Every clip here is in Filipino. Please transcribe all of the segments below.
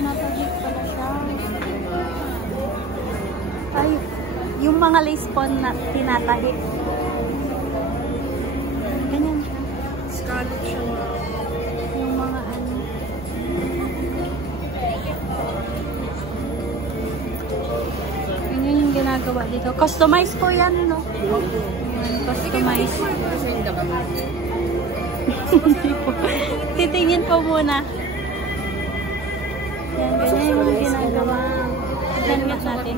tinatahi pala siya. Ay, yung mga lace po na tinatahi. Ganyan siya. Scarlet siya. Yung mga ano. Ganyan yung ginagawa dito. Customize po yan, no? Yan, customize. Titingin po muna. Yan, ganyan yung ginagawa. Ganyan natin.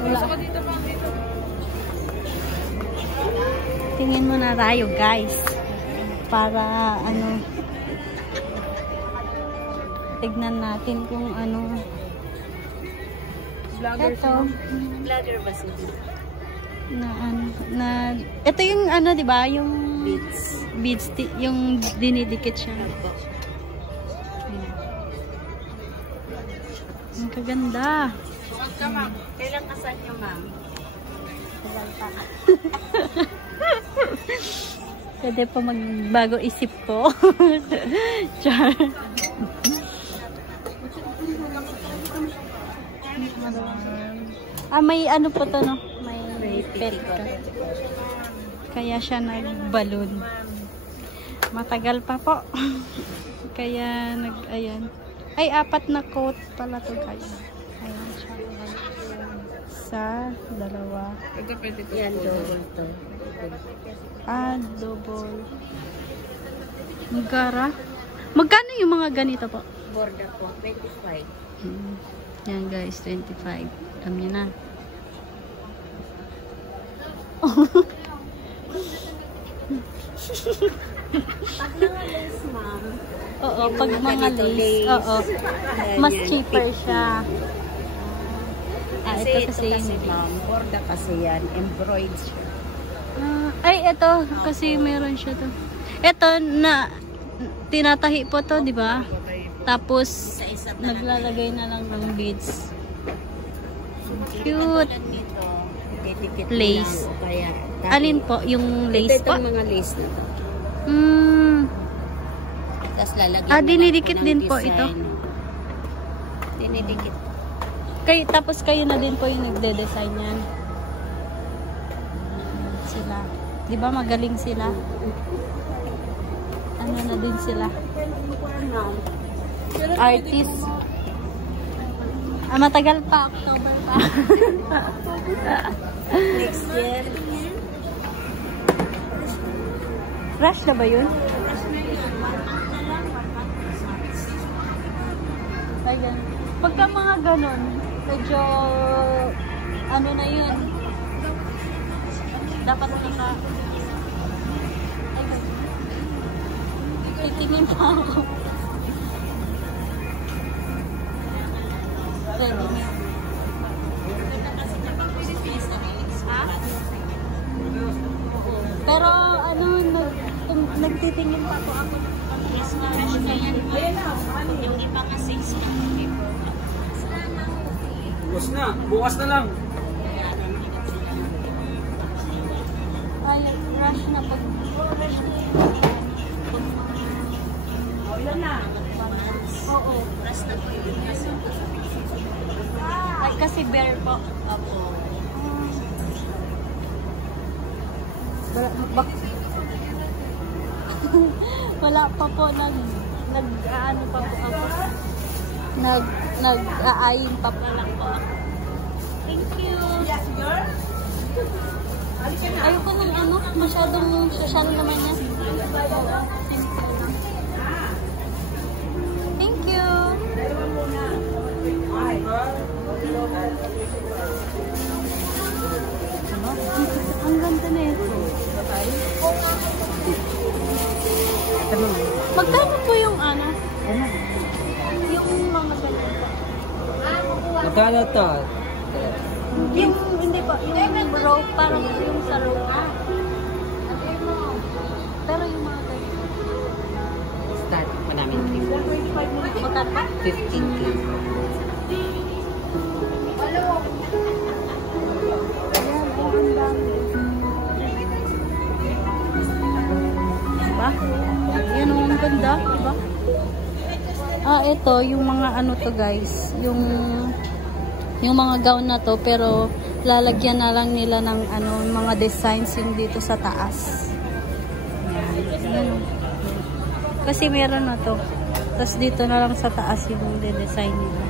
Wala. Tingin mo na tayo, guys. Para, ano, tignan natin kung ano. Ito. Vlogger ba siya? Na, ano, na, ito yung, ano, diba? Yung beads, yung dinidikit siya. Ang kaganda. Ma'am, kailan kasal niyo, ma'am? Kailan pa. Pwede pa magbago isip ko. Char. May ano po to, no? May pet ka. Kaya siya nag-balloon. Matagal pa po. Kaya ayan. Ay, 4 na coat pala to, guys. Ayan siya. Isa, 2. Ito pwede ko. Yan, double to. Double. Magkara. Magkano yung mga ganito po? Border po, 25. Yan guys, 25. Alam niyo na. Pag mga lace, ma'am. Oo, pag mga lace. Oo. Mas cheaper siya. Ito kasi ma'am, border kasi yan, embroidered siya. Ay, ito. Kasi meron siya to. Ito, na tinatahi po to, di ba? Tapos, naglalagay na lang ng beads. Cute. Lace. Alin po? Yung lace po? Ito mga lace na to. Tapos lalagyan dinidikit din po ito. Dinidikit. Tapos kayo na din po yung nagde-design yan. Sila. Di ba magaling sila? Ano na din sila? Artist. Matagal pa. October pa. Next year. Rush na ba yun? Ayan. Pagka mga ganon, medyo ano na yun. Dapat naka titingin pa ako. Pero ano, nagtitingin pa ako yes, rush na yan. Yung iba kasi bukas na, bukas na lang. ay, rush na pag rush na Ilan na? oo, rush na po yun. Ay, kasi bear po. Opo. Wala pa po nag-aano pa po ako. Nag-aayin pa po lang po ako. Thank you. Ayoko ng ano, masyadong social naman yan. Thank you. Ang ganda na ito. Magkano po yung ano? Yung mga ganito. Magkano to? Yung, hindi po, yung rope, parang yung sa rope. Pero yung mga ganito. Start pa namin 3. Magkano pa? 15 lang. Diba? Yan ang ganda, diba? Ito, yung mga ano to guys, yung mga gown na to, pero lalagyan na lang nila ng ano, mga designs yung dito sa taas. Yan. Kasi meron na to. Tapos dito na lang sa taas yung design nila.